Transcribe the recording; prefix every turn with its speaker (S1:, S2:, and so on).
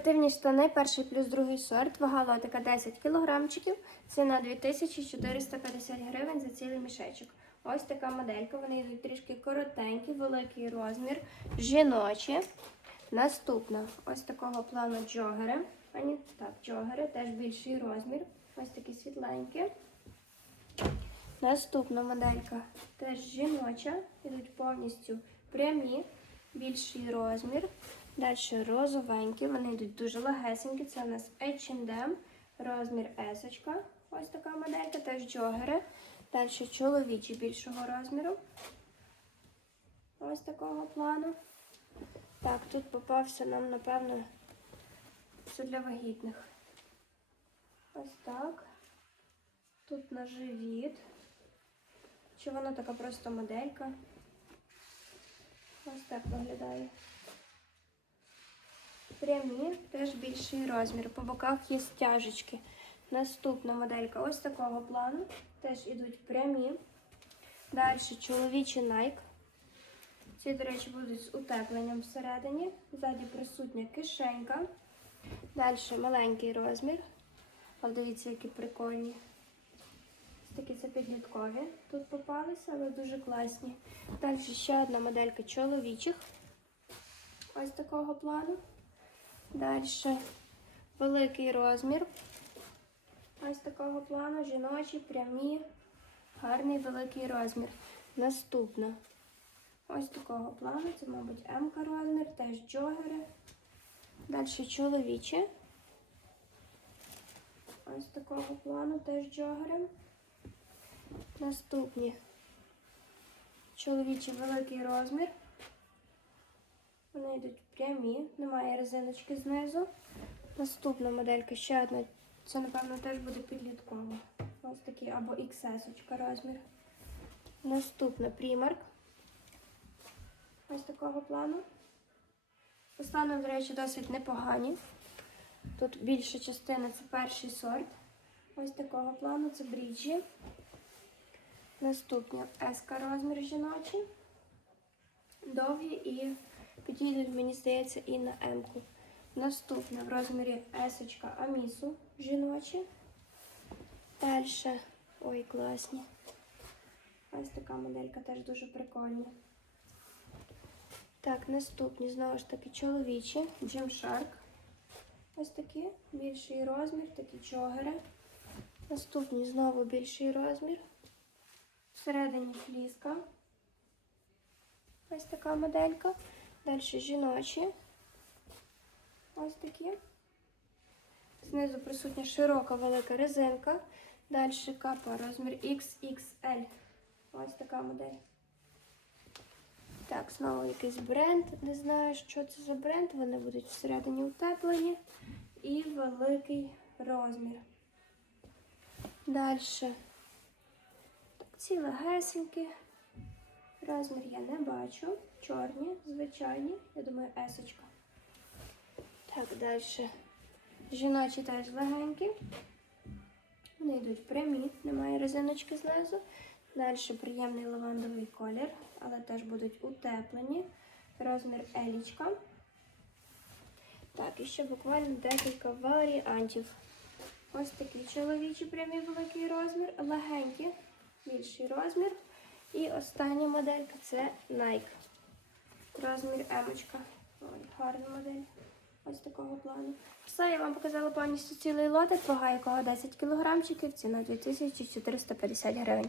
S1: Спортивні штани, перший плюс другий сорт, вага лотика 10 кілограмчиків, ціна 2450 гривень за цілий мішечок. Ось така моделька, вони йдуть трішки коротенькі, великий розмір, жіночі. Наступна ось такого плану джогери. Ані, так, джогери, теж більший розмір. Ось такі світленькі. Наступна моделька теж жіноча, ідуть повністю прямі, більший розмір. Далі розовенькі, вони йдуть дуже легесенькі. Це у нас H&M, розмір S. Ось така моделька, теж джогери. Далі чоловічі більшого розміру. Ось такого плану. Так, тут попався нам, напевно, це для вагітних. Ось так. Тут на живіт. Чи вона така просто моделька? Ось так виглядає. Прямі, теж більший розмір. По боках є стяжечки. Наступна моделька ось такого плану. Теж ідуть прямі. Далі чоловічі Nike. Ці, до речі, будуть з утепленням всередині. Ззаді присутня кишенька. Далі маленький розмір. Але дивіться, які прикольні. Такі це підліткові. Тут попалися, але дуже класні. Далі ще одна моделька чоловічих. Ось такого плану. Далі великий розмір. Ось такого плану. Жіночі, прямі, гарний великий розмір. Наступна. Ось такого плану. Це, мабуть, М розмір, теж джогери. Далі чоловічі. Ось такого плану теж джогери. Наступні. Чоловічий великий розмір. Вони йдуть прямі, немає резиночки знизу. Наступна моделька ще одна. Це, напевно, теж буде підліткова. Ось такий або XS розмір. Наступна Primark. Ось такого плану. По до речі, досить непогані. Тут більша частина це перший сорт. Ось такого плану це бріджі. Наступні S розмір жіночий. Довгі і підійдуть, мені здається, і на М. -ку. Наступне в розмірі S Амісу жіночі. Далі. Ой, класні. Ось така моделька теж дуже прикольна. Так, наступні, знову ж таки, чоловічі. Gymshark. Ось такі. Більший розмір, такі чогери. Наступні знову більший розмір. Всередині фліска. Ось така моделька. Далі жіночі. Ось такі. Знизу присутня широка велика резинка. Далі капа розмір XXL. Ось така модель. Так, знову якийсь бренд. Не знаю, що це за бренд. Вони будуть всередині утеплені. І великий розмір. Далі. Ці легесенькі. Розмір я не бачу. Чорні, звичайні. Я думаю, есочка. Так, далі. Жіночі теж легенькі. Вони йдуть прямі, немає резиночки знизу. Далі приємний лавандовий колір, але теж будуть утеплені. Розмір елічка. Так, і ще буквально декілька варіантів. Ось такий чоловічий прямий великий розмір, легенькі, більший розмір. І остання моделька це Nike. Розмір емочка. Ой, гарна модель. Ось такого плану. Все, я вам показала повністю цілий лотик, вага якого 10 кілограмчиків, ціна 2450 гривень.